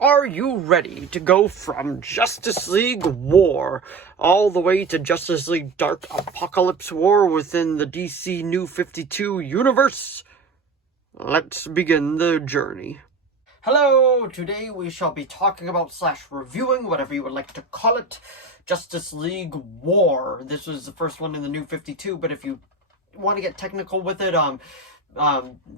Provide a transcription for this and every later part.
Are you ready to go from Justice League War all the way to Justice League Dark Apocalypse War within the DC New 52 universe? Let's begin the journey. Hello, today we shall be talking about / reviewing, whatever you would like to call it, Justice League War. This was the first one in the New 52, but if you want to get technical with it,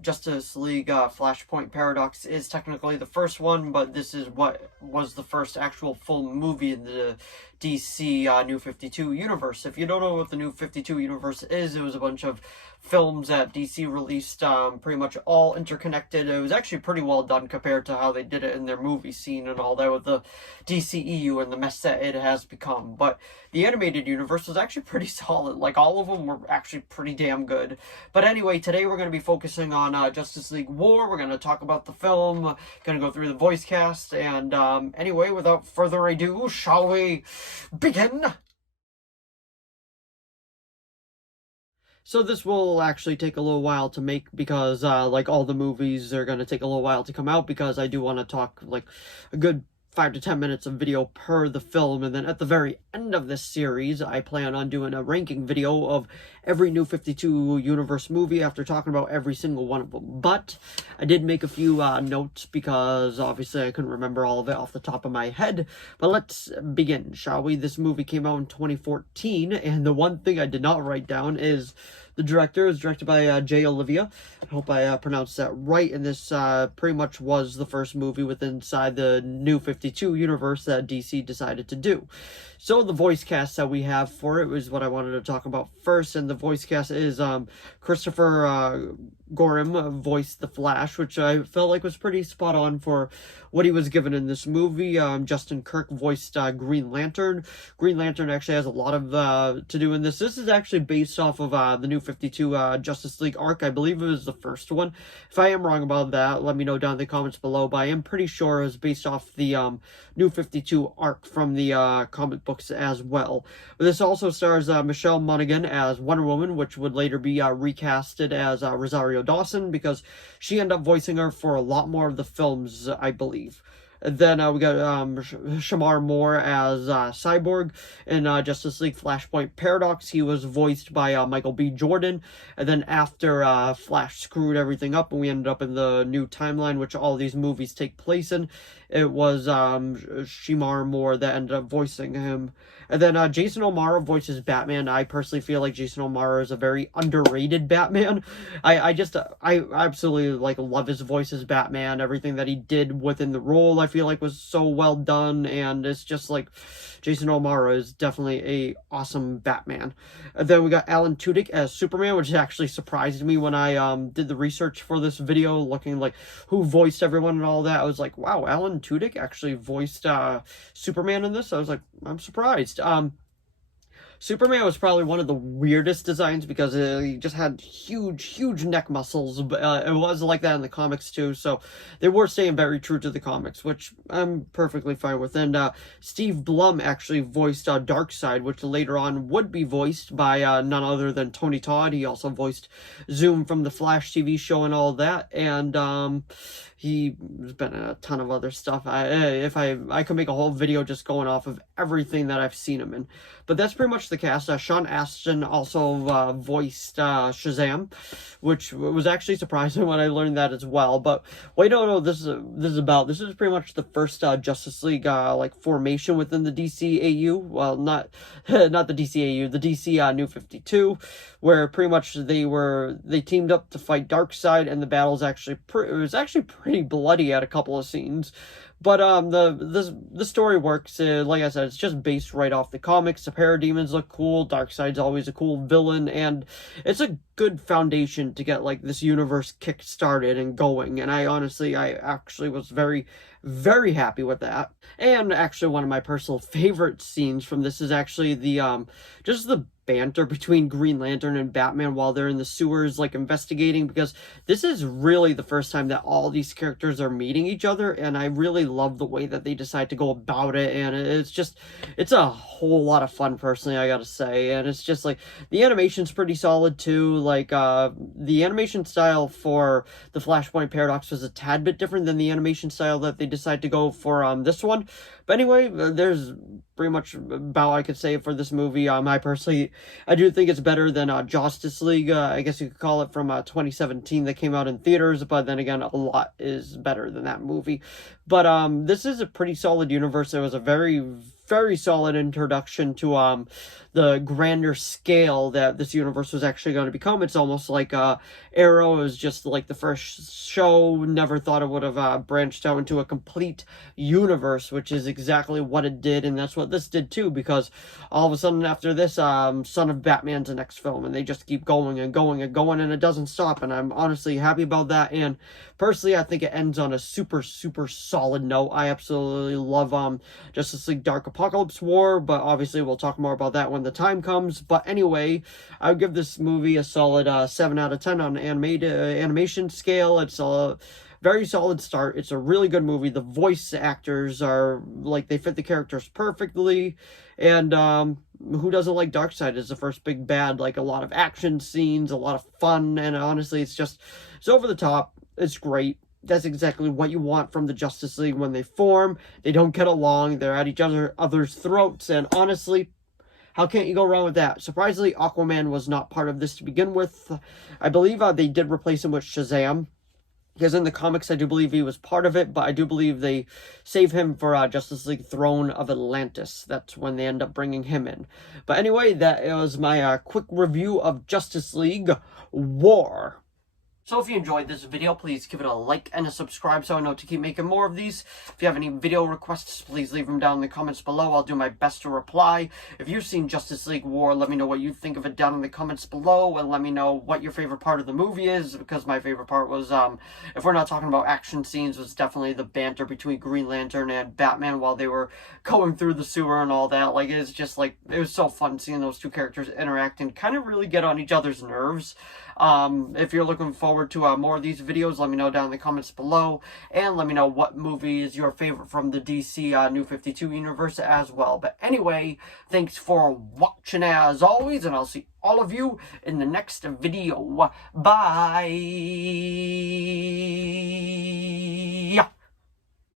Justice League Flashpoint Paradox is technically the first one, but this is what was the first actual full movie in the DC New 52 universe. If you don't know what the New 52 universe is, it was a bunch of films that DC released, pretty much all interconnected. It was actually pretty well done compared to how they did it in their movie scene and all that with the DCEU and the mess that it has become. But the animated universe was actually pretty solid. Like, all of them were actually pretty damn good. But anyway, today we're going to be focusing on Justice League War. We're going to talk about the film, going to go through the voice cast, and anyway, without further ado, shall we begin? So this will actually take a little while to make because, like all the movies, they're going to take a little while to come out because I do want to talk, like, a good 5 to 10 minutes of video per the film, and then at the very end of this series, I plan on doing a ranking video of every New 52 Universe movie after talking about every single one of them. But I did make a few notes because obviously I couldn't remember all of it off the top of my head. But let's begin, shall we? This movie came out in 2014, and the one thing I did not write down is the director. Is directed by Jay Olivia. I hope I pronounced that right. And this pretty much was the first movie inside the New 52 universe that DC decided to do. So the voice cast that we have for it was what I wanted to talk about first. And the voice cast is Christopher Gorham voiced the Flash, which I felt like was pretty spot on for what he was given in this movie. Justin Kirk voiced Green Lantern. Green Lantern actually has a lot of to do in this. This is actually based off of the New 52 Justice League arc. I believe it was the first one. If I am wrong about that, let me know down in the comments below, but I am pretty sure it was based off the New 52 arc from the comic books as well. But this also stars Michelle Monaghan as Wonder Woman, which would later be recasted as Rosario Dawson, because she ended up voicing her for a lot more of the films, I believe. And then we got Shamar Moore as Cyborg in Justice League Flashpoint Paradox. He was voiced by Michael B. Jordan. And then after Flash screwed everything up and we ended up in the new timeline, which all these movies take place in, it was Shamar Moore that ended up voicing him. And then Jason O'Mara voices Batman. I personally feel like Jason O'Mara is a very underrated Batman. I absolutely love his voice as Batman. Everything that he did within the role I feel like was so well done, and it's just like Jason O'Mara is definitely a awesome Batman. And then we got Alan Tudyk as Superman, which actually surprised me when I did the research for this video, looking like who voiced everyone and all that. I was like, wow, Alan Tudyk actually voiced Superman in this. I was like, I'm surprised. Superman was probably one of the weirdest designs because he just had huge neck muscles. But it was like that in the comics too, so they were staying very true to the comics, which I'm perfectly fine with. And Steve Blum actually voiced Darkseid, which later on would be voiced by none other than Tony Todd. He also voiced Zoom from the Flash TV show and all that, and he's been in a ton of other stuff. I could make a whole video just going off of everything that I've seen him in. But that's pretty much the cast. Sean Astin also voiced Shazam, which was actually surprising when I learned that as well. But what I don't know this is pretty much the first Justice League formation within the DCAU. Well, not the DCAU, the DC New 52, where pretty much they teamed up to fight Darkseid, and the battle's actually pretty bloody at a couple of scenes. But the story works. Like I said, it's just based right off the comics. The parademons look cool. Darkseid's always a cool villain, and it's a good foundation to get this universe kick-started and going. And I actually was very happy with that. And actually, one of my personal favorite scenes from this is actually the just the banter between Green Lantern and Batman while they're in the sewers, like, investigating, because this is really the first time that all these characters are meeting each other, and I really love the way that they decide to go about it, and it's a whole lot of fun, personally, I gotta say. And it's just, like, the animation's pretty solid, too. Like, the animation style for the Flashpoint Paradox was a tad bit different than the animation style that they decided to go for, this one. But anyway, there's pretty much about all I could say for this movie. I do think it's better than Justice League, I guess you could call it, from 2017 that came out in theaters, but then again, a lot is better than that movie. But this is a pretty solid universe. It was a very, very solid introduction to the grander scale that this universe was actually going to become. It's almost like Arrow is just like the first show. Never thought it would have branched out into a complete universe, which is exactly what it did, and that's what this did too, because all of a sudden after this, Son of Batman's the next film, and they just keep going and going and going, and it doesn't stop, and I'm honestly happy about that. And personally, I think it ends on a super, super solid note. I absolutely love Justice League Dark Apocalypse War, but obviously we'll talk more about that when the time comes. But anyway, I would give this movie a solid 7 out of 10 on animation scale. It's a very solid start. It's a really good movie. The voice actors are, like, they fit the characters perfectly. And who doesn't like Darkseid as the first big bad? Like, a lot of action scenes, a lot of fun, and honestly, it's over the top. It's great. That's exactly what you want from the Justice League when they form. They don't get along. They're at each other's throats. And honestly, how can't you go wrong with that? Surprisingly, Aquaman was not part of this to begin with. I believe they did replace him with Shazam, because in the comics, I do believe he was part of it, but I do believe they save him for Justice League Throne of Atlantis. That's when they end up bringing him in. But anyway, that was my quick review of Justice League War. So if you enjoyed this video, please give it a like and a subscribe so I know to keep making more of these. If you have any video requests, please leave them down in the comments below. I'll do my best to reply. If you've seen Justice League War, let me know what you think of it down in the comments below, and let me know what your favorite part of the movie is, because my favorite part was, if we're not talking about action scenes, was definitely the banter between Green Lantern and Batman while they were going through the sewer and all that. Like, it's just, like, it was so fun seeing those two characters interact and kind of really get on each other's nerves. If you're looking forward to more of these videos, let me know down in the comments below, and let me know what movie is your favorite from the DC New 52 universe as well. But anyway, thanks for watching as always, and I'll see all of you in the next video. Bye!